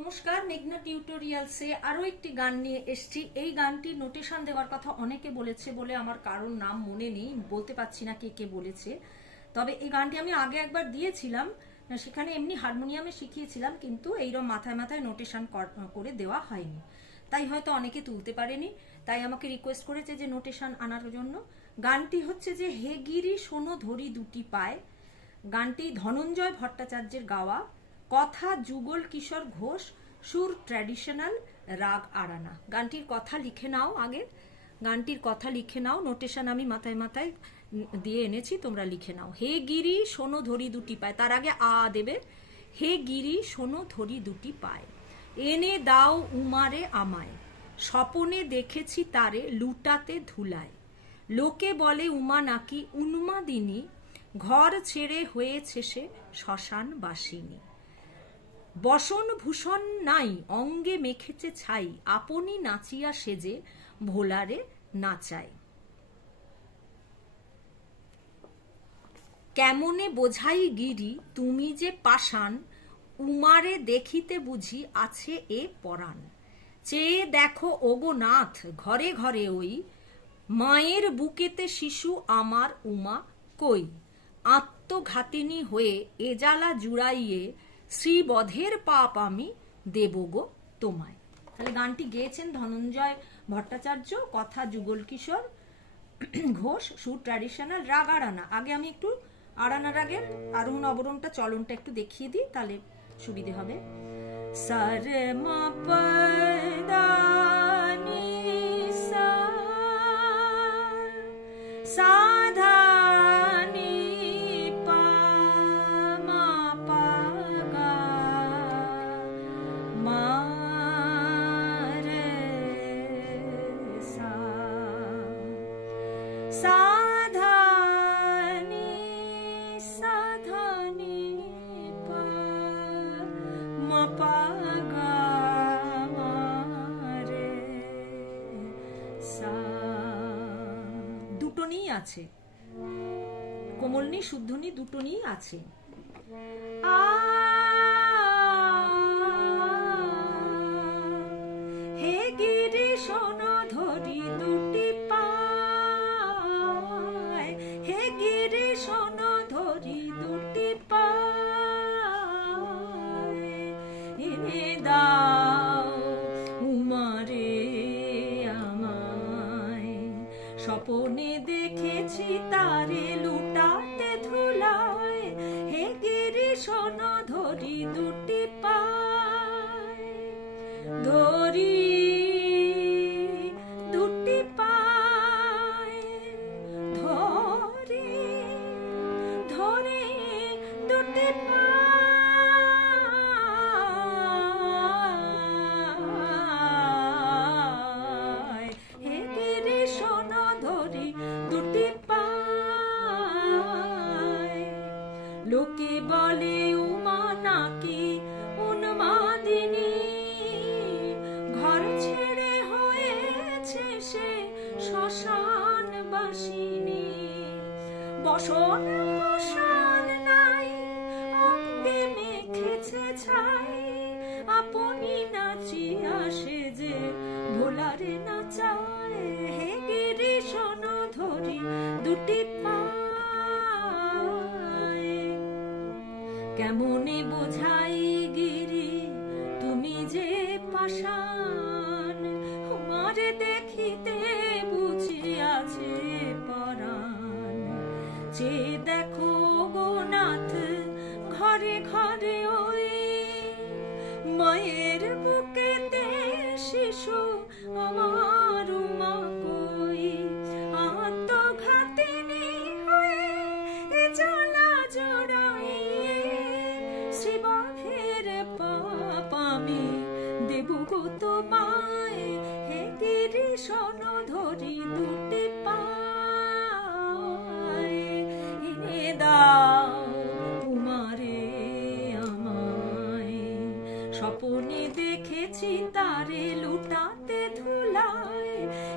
নমস্কার, মেঘনা টিউটোরিয়ালসে আরও একটি গান নিয়ে এসেছি। এই গানটির নোটেশন দেওয়ার কথা অনেকে বলেছে বলে আমার কারোর নাম মনে নেই, বলতে পারছি না কে কে বলেছে। তবে এই গানটি আমি আগে একবার দিয়েছিলাম, সেখানে এমনি হারমোনিয়ামে শিখিয়েছিলাম, কিন্তু এইরকম মাথায় মাথায় নোটেশন করে দেওয়া হয়নি, তাই হয়তো অনেকে তুলতে পারেনি। তাই আমাকে রিকোয়েস্ট করেছে যে নোটেশন আনার জন্য। গানটি হচ্ছে যে হে গিরি শোনো ধরি দুটি পায়। গানটি ধনঞ্জয় ভট্টাচার্যের গাওয়া, কথা যুগল কিশোর ঘোষ, সুর ট্র্যাডিশনাল, রাগ আরানা। গানটির কথা লিখে নাও, আগে গানটির কথা লিখে নাও, নোটেশন আমি মাথায় মাথায় দিয়ে এনেছি, তোমরা লিখে নাও। হে গিরি শোনো ধরি দুটি পায়, তার আগে আ দেবে। হে গিরি শোনো ধরি দুটি পায়, এনে দাও উমারে আমায়, স্বপনে দেখেছি তারে লুটাতে ধুলায়। লোকে বলে উমা নাকি উন্মাদিনী, ঘর ছেড়ে হয়েছে সে শ্মশান বাসিনী। বসন ভূষণ নাই অঙ্গে মেখেছে ছাই, আপনি নাচিয়া সেজে ভোলারে নাচায়। কেমনে বোঝাই গিরি তুমি যে পাষাণ, উমারে দেখিতে বুঝি আছে এ পরাণ। চেয়ে দেখো ওগো নাথ ঘরে ঘরে ওই, মায়ের বুকেতে শিশু আমার উমা কই। আত্মঘাতিনী হয়ে এ জ্বালা জুড়াইয়ে, শ্রীবধের পাপ আমি দেব গো তোমায়। তাহলে গানটি গেয়েছেন ধনঞ্জয় ভট্টাচার্য, কথা যুগল কিশোর ঘোষ, সুর ট্র্যাডিশনাল, রাগ আরানা। আগে আমি একটু আরানা রাগের আরোহণ অবরোহণটা চলনটা একটু দেখিয়ে দিই, তাহলে সুবিধে হবে। সারে মা পা দা নি সা, সা ধা নি পা, মা পা গা, মা রে সা, সা ধা নি, সা ধা নি পা, মা পা গা, মা রে সা। দুটো নিই আছে, কোমলনি শুদ্ধনি দুটো নিই আছে। আ হে গিরি শোনো ধরি দুটি পায়, হে গিরি শোনো ধরি দুটি পায়, এনে দাও উমারে আমায়, স্বপনে দেখেছি তারে লুটাতে ধুলায়। হে গিরি শোনো ধরি দুটি পায়, ধরি দুটি পায়, ধরি ধরি দুটি পায়, হে গিরি শোনো ধরি দুটি পায়। লোকে বলে উমা নাকি উন্মাদিনী, ঘর ছেড়ে হয়েছে সে শ্মশান বাসিনী। বসন ভূষণ নাই অঙ্গে মেখেছে ছাই, আপনি নাচিয়া সেজে ভোলারে নাচায়। হে গিরি শোনো ধরি দুটি পায়, কেমনে বোঝাই গিরি তুমি যে পাষাণ, উমারে দেখিতে বুঝি আছে পরাণ। যে দেখো গো নাথ ঘরে ঘরে ওই, মায়ের বুকেতে শিশু আমার উমা কই। আত্মঘাতিনী হয়ে এ জ্বালা জড়াইয়ে, শ্রীবধের পাপ আমি দেব গো তোমায়। হে গিরি শোনো ধরি দুটি পায়, এনে দাও উমারে আমায়, স্বপনে দেখেছি তারে লুটাতে ধুলায়।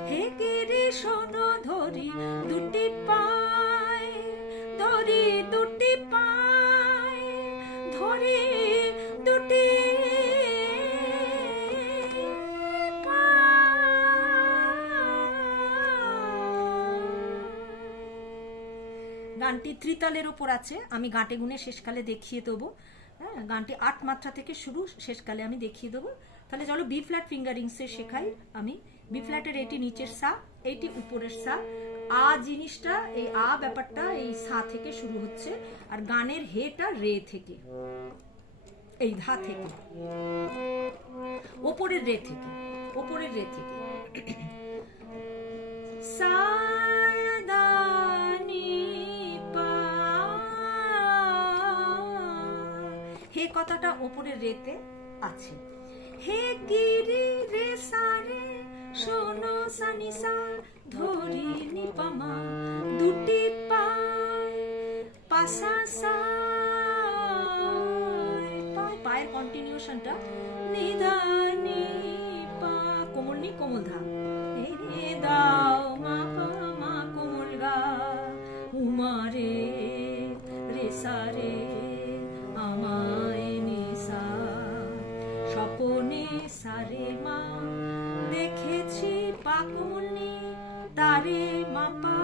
হে গিরি শোনো ধরি দুটি পায়, ধরি দুটি পায়, ধরি দুটি গানটি ত্রিতালের ওপর আছে, আমি গাঁটে গুনে শেষকালে দেখিয়ে দেবো। হ্যাঁ, গানটি 8 মাত্রা থেকে শুরু, শেষকালে আমি দেখিয়ে দেবো। তাহলে চলো বি ফ্ল্যাট ফিঙ্গারিংসে শেখাই আমি। বি ফ্ল্যাটের এইটি নিচের সা, এইটি উপরের সা। আ জিনিসটা, এই আ ব্যাপারটা এই সা থেকে শুরু হচ্ছে, আর গানের হেটা রে থেকে, এই ধা থেকে, ওপরের রে থেকে, ওপরের রে থেকে। সা দা নি পা, হে কথাটা ওপরের রেতে আছে। হে গিরি রে সা রে, শোনো সা নি সা, ধরি নি পা মা, দুটি পায় পাসা সা, পায়ের কন্টিনিউশনটা নিধা নি পা, কোমল নি কোমল ধা, রে দাও মা পা মা কোমল গা, উমা রে রে সা রে, আমায় নি সা, স্বপনে সা রে মা, দেখেছি পা কোমল নি, তারে মা পা,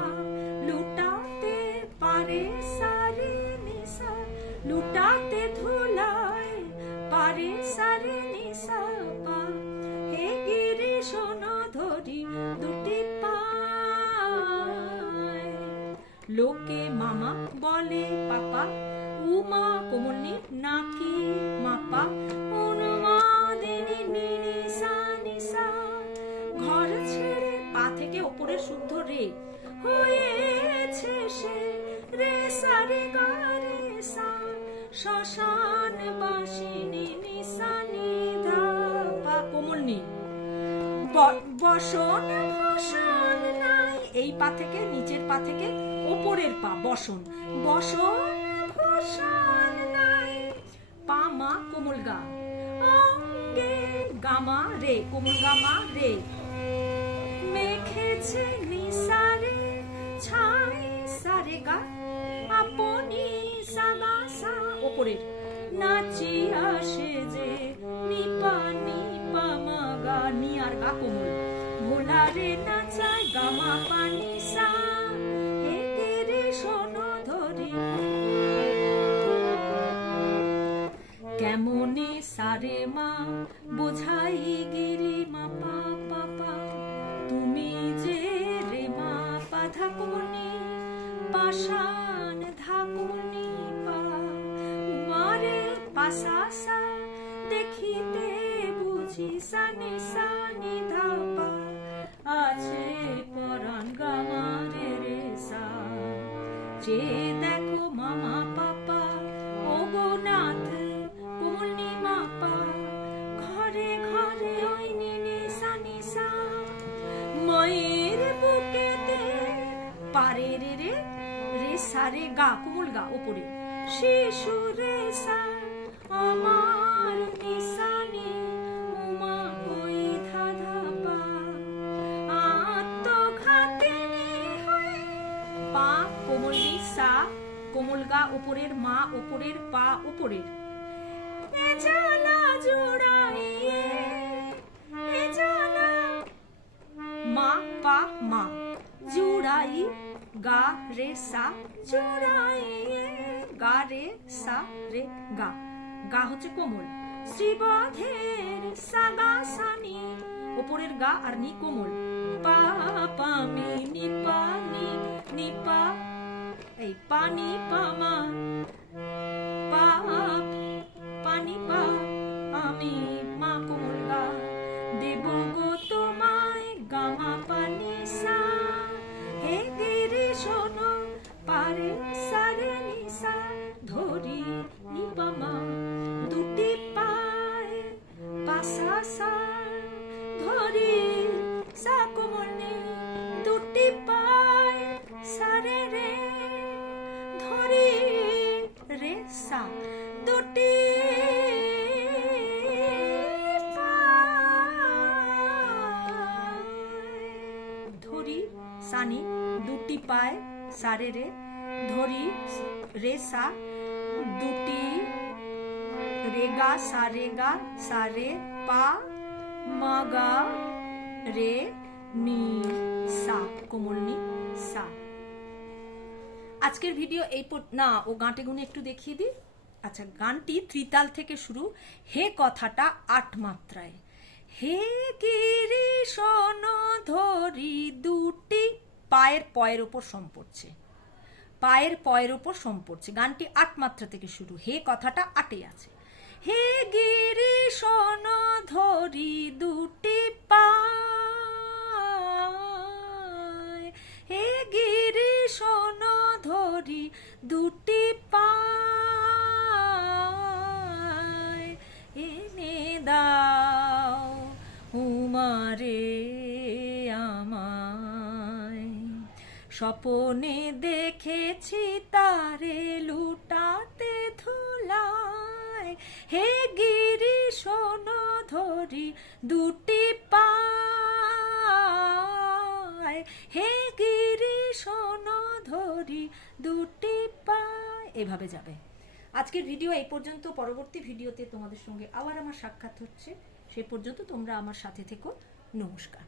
লুটাতে পারে সা রে নি সা, লুটাতে ধুলায় পারে সা রে নি সা পা, হে গিরি শোনো ধরি দুটি পায়, লোকে মামা বলে পাপা, উমা কোমলনি নাকি মাপা, অনুমাদিনী নিনি সা নি সা, ঘর ছেড়ে, পা থেকে ওপরের শুদ্ধ রে, হয়েছে সে রে সা রে গা রে সা, শ্মশান বাসিনী নি সা নি ধা পা, কোমল নি, বসন ভূষণ নাই, এই পা থেকে নিচের পা থেকে ওপরের পা বসন, বসন ভূষণ নাই, পা মা কোমল গা, অঙ্গে গামা রে, কোমল গামা রে, মেখেছে নি সা রে, ছাই সা রে গা, আপনি সা গা সা, ওপরের নাচিয়া সেজে নি পা মা গা, নি আর গা কোমল, ভোলা রে নাচায় গামা পানি সা, হে রে শোনো ধরি, কেমনে সা রে মা বোঝাই গিরি মা পা পা পা, তুমি যে রে মা পা ধা কোমনি, পাশান ধা কোমনি পা, উমারে পাসা সা, দেখিতে বুঝি সা নি ধা পা, আছে পরাণ গামা রে রে সা, যে দেখো মামা পাপা, ও গো নাথ কোমলনি মা পা, ঘরে ঘরে ওই নি সা নি সা, মায়ের বুকেতে পারে রে রে, রে সা রে গা, কোমল গা ওপরে, শিশু রে সা, আমার নি সা নি, উমা কই ধা ধা পা, আত্মঘাতিনী হয়, পা কোমল নি সা, কোমল গা ওপরের, মা ওপরের, পা ওপরের, এ জালা জোড়াইয়ে, এ জালা, মা পা মা, জুড়াই গা রে সা, জুড়াইয়ে গা রে সা রে গা, গা হচ্ছে কোমল, শ্রীবাধের সা গা সা নি, ওপরের গা আর নি কোমল, পা পা মি নি পা নি পা, এই পা নি পা মা, পা পানি পা, আমি মা কোমল গা, দেব গো তোমায় গামা পানি সা, হে গিরি শোনো পারে সা রে নি সা, ধরি নি পা মা, দুটি পায় পাসা সা, ধরি সা কোমল নি, দুটি পায় সা রে রে, ধরি রে সা, দুটি ধরি সানি, দুটি পায় সা রে রে, ধরি রে সা, দুটি রে গা সা রে পা, মা গা রে নি সা, কোমল নি সা, আজকের ভিডিও না ও গাঁটে গুনে একটু দেখিয়ে দিই। আচ্ছা, গানটি ত্রিতাল থেকে শুরু। হে কথাটা 8 মাত্রায়। হে গিরি শোন ধরি, দুটি পায়ের পয়ের ওপর সম পড়ছে, পায়ের পয়ের ওপর সম পড়ছে। গানটি 8 মাত্রা থেকে শুরু, হে কথাটা 8-এ আছে। হে গিরি শোন ধরি দুটি পায়, হে গিরি শোন ধরি দুটি পায়, এনে দাও উমারে আমায়। স্বপনে দেখেছি তারে লুটাতে ধুলায়, হে গিরি শোন ধরি দুটি পায়, হে গিরি শোন ধরি দুটি পায়। এভাবে যাবে। আজকের ভিডিও এই পর্যন্ত। পরবর্তী ভিডিওতে তোমাদের সঙ্গে আবার আমার সাক্ষাৎ হচ্ছে। সে পর্যন্ত তোমরা আমার সাথে থেকো। নমস্কার।